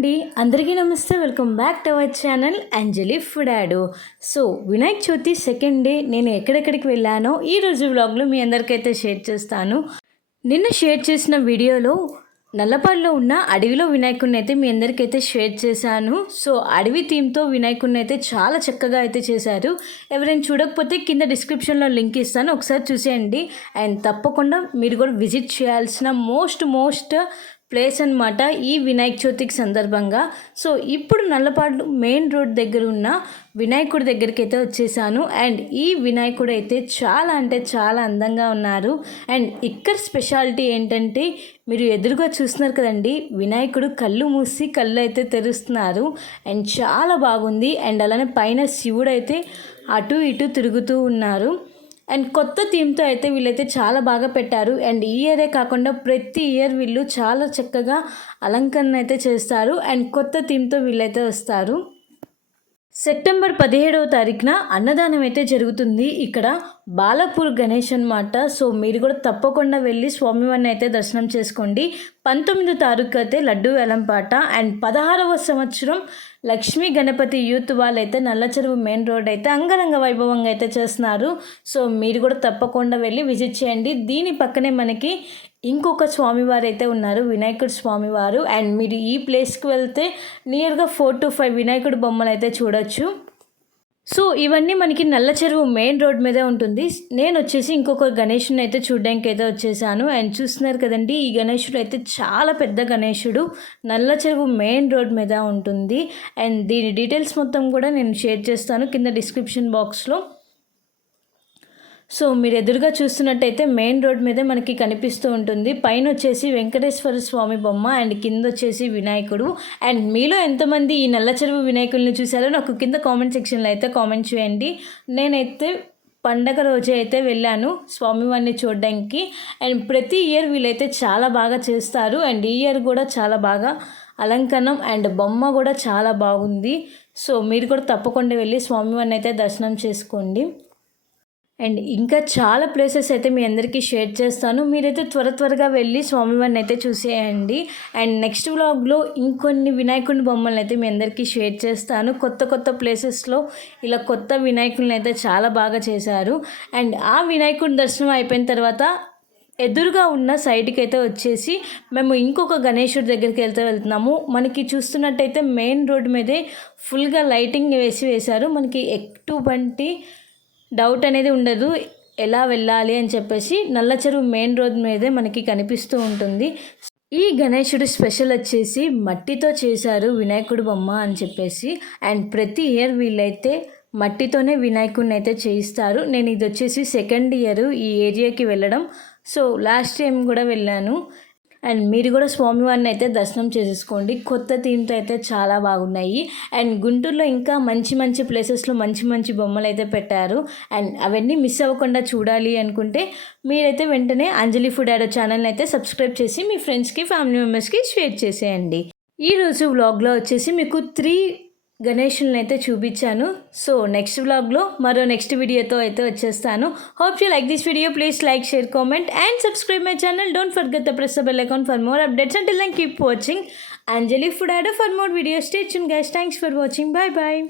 అండి. అందరికీ నమస్తే. Welcome back to our channel Anjali ఫుడాడు. So Vinayaka Chavithi second day నేను ఎక్కడెక్కడికి వెళ్ళానో ఈరోజు వ్లాగ్లో మీ అందరికైతే షేర్ చేస్తాను. నిన్న షేర్ చేసిన వీడియోలో నల్లపాడులో ఉన్న అడవిలో వినాయకుడిని అయితే మీ అందరికైతే షేర్ చేశాను. సో అడవి థీమ్తో వినాయకుడిని అయితే చాలా చక్కగా అయితే చేశారు. ఎవరైనా చూడకపోతే కింద డిస్క్రిప్షన్లో లింక్ ఇస్తాను. ఒకసారి చూసేయండి. అండ్ తప్పకుండా మీరు కూడా విజిట్ చేయాల్సిన మోస్ట్ మోస్ట్ ప్లేస్ అన్నమాట ఈ వినాయక చవితికి సందర్భంగా. సో ఇప్పుడు నల్లపాడు మెయిన్ రోడ్ దగ్గర ఉన్న వినాయకుడి దగ్గరికి అయితే వచ్చేసాను. అండ్ ఈ వినాయకుడు అయితే చాలా అంటే చాలా అందంగా ఉన్నారు. అండ్ ఇక్కడ స్పెషాలిటీ ఏంటంటే మీరు ఎదురుగా చూస్తున్నారు కదండి వినాయకుడు కళ్ళు మూసి కళ్ళు అయితే తెరుస్తున్నారు. అండ్ చాలా బాగుంది. అండ్ అలానే పైన శివుడు అయితే అటు ఇటు తిరుగుతూ ఉన్నారు. అండ్ కొత్త థీమ్తో అయితే వీళ్ళైతే చాలా బాగా పెట్టారు. అండ్ ఈ ఇయరే కాకుండా ప్రతి ఇయర్ వీళ్ళు చాలా చక్కగా అలంకరణ అయితే చేస్తారు. అండ్ కొత్త థీమ్తో వీళ్ళైతే వస్తారు. సెప్టెంబర్ పదిహేడవ తారీఖున అన్నదానం అయితే జరుగుతుంది. ఇక్కడ బాలపూర్ గణేష్ అన్నమాట సో మీరు కూడా తప్పకుండా వెళ్ళి స్వామివారిని అయితే దర్శనం చేసుకోండి. పంతొమ్మిదో తారీఖు అయితే లడ్డు వేలంపాట అండ్ పదహారవ సంవత్సరం లక్ష్మీ గణపతి యూత్ వాళ్ళైతే నల్లచెరువు మెయిన్ రోడ్ అయితే అంగరంగ వైభవంగా అయితే చేస్తున్నారు. సో మీరు కూడా తప్పకుండా వెళ్ళి విజిట్ చేయండి. దీని పక్కనే మనకి ఇంకొక స్వామివారు అయితే ఉన్నారు వినాయకుడు స్వామివారు. అండ్ మీరు ఈ ప్లేస్కి వెళ్తే నియర్గా ఫోర్ టు ఫైవ్ వినాయకుడు బొమ్మలు అయితే చూడొచ్చు. సో ఇవన్నీ మనకి నల్ల చెరువు మెయిన్ రోడ్ మీదే ఉంటుంది. నేను వచ్చేసి ఇంకొక గణేషుని అయితే చూడడానికి అయితే వచ్చేసాను. అండ్ చూస్తున్నారు కదండి ఈ గణేషుడు అయితే చాలా పెద్ద గణేషుడు. నల్ల చెరువు మెయిన్ రోడ్ మీద ఉంటుంది. అండ్ దీని డీటెయిల్స్ మొత్తం కూడా నేను షేర్ చేస్తాను కింద డిస్క్రిప్షన్ బాక్స్లో సో మీరు ఎదురుగా చూస్తున్నట్టయితే మెయిన్ రోడ్ మీదే మనకి కనిపిస్తూ ఉంటుంది. పైన వచ్చేసి వెంకటేశ్వర స్వామి బొమ్మ అండ్ కింద వచ్చేసి వినాయకుడు. అండ్ మీలో ఎంతమంది ఈ నల్ల చెరువు వినాయకుడిని చూశారో నాకు కింద కామెంట్ సెక్షన్లో అయితే కామెంట్ చేయండి. నేనైతే పండగ రోజే అయితే వెళ్ళాను స్వామివారిని చూడడానికి. అండ్ ప్రతి ఇయర్ వీళ్ళైతే చాలా బాగా చేస్తారు. అండ్ ఈ ఇయర్ కూడా చాలా బాగా అలంకరణం అండ్ బొమ్మ కూడా చాలా బాగుంది. సో మీరు కూడా తప్పకుండా వెళ్ళి స్వామివారిని అయితే దర్శనం చేసుకోండి. అండ్ ఇంకా చాలా ప్లేసెస్ అయితే మీ అందరికీ షేర్ చేస్తాను. మీరైతే త్వర త్వరగా వెళ్ళి స్వామివారిని అయితే చూసేయండి. అండ్ నెక్స్ట్ వ్లాగ్లో ఇంకొన్ని వినాయకుని బొమ్మలను అయితే మీ అందరికీ షేర్ చేస్తాను. కొత్త కొత్త ప్లేసెస్లో ఇలా కొత్త వినాయకుల్ని అయితే చాలా బాగా చేశారు. అండ్ ఆ వినాయకుడి దర్శనం అయిపోయిన తర్వాత ఎదురుగా ఉన్న సైడ్కి అయితే వచ్చేసి మేము ఇంకొక గణేశుడి దగ్గరికి వెళ్తే వెళ్తున్నాము. మనకి చూస్తున్నట్టయితే మెయిన్ రోడ్ మీదే ఫుల్గా లైటింగ్ వేసి వేశారు. మనకి ఎటువంటి డౌట్ అనేది ఉండదు. ఎలా వెళ్ళాలి అని చెప్పేసి నల్ల చెరువు మెయిన్ రోడ్ మీదే మనకి కనిపిస్తూ ఉంటుంది. ఈ గణేశుడు స్పెషల్ వచ్చేసి మట్టితో చేశారు వినాయకుడు బొమ్మ అని చెప్పేసి. అండ్ ప్రతి ఇయర్ వీళ్ళైతే మట్టితోనే వినాయకుడిని అయితే చేయిస్తారు. నేను ఇది వచ్చేసి సెకండ్ ఇయర్ ఈ ఏరియాకి వెళ్ళడం. సో లాస్ట్ టైం కూడా వెళ్ళాను. అండ్ మీరు కూడా స్వామివారిని అయితే దర్శనం చేసేసుకోండి. కొత్త థీమ్తో అయితే చాలా బాగున్నాయి. అండ్ గుంటూరులో ఇంకా మంచి మంచి ప్లేసెస్లో మంచి మంచి బొమ్మలు అయితే పెట్టారు. అండ్ అవన్నీ మిస్ అవ్వకుండా చూడాలి అనుకుంటే మీరైతే వెంటనే అంజలి ఫుడ్ ఆడో ఛానల్ని అయితే సబ్స్క్రైబ్ చేసి మీ ఫ్రెండ్స్కి ఫ్యామిలీ మెంబర్స్కి షేర్ చేసేయండి. ఈరోజు వ్లాగ్లో వచ్చేసి మీకు త్రీ గణేషుల్ని అయితే చూపించాను. సో నెక్స్ట్ వ్లాగ్లో మరో నెక్స్ట్ వీడియోతో అయితే వచ్చేస్తాను. Hope you like this video please like share comment and subscribe my channel don't forget the press bell account for more updates until then keep watching Anjali food ఆడో for more videos stay guys thanks for watching bye bye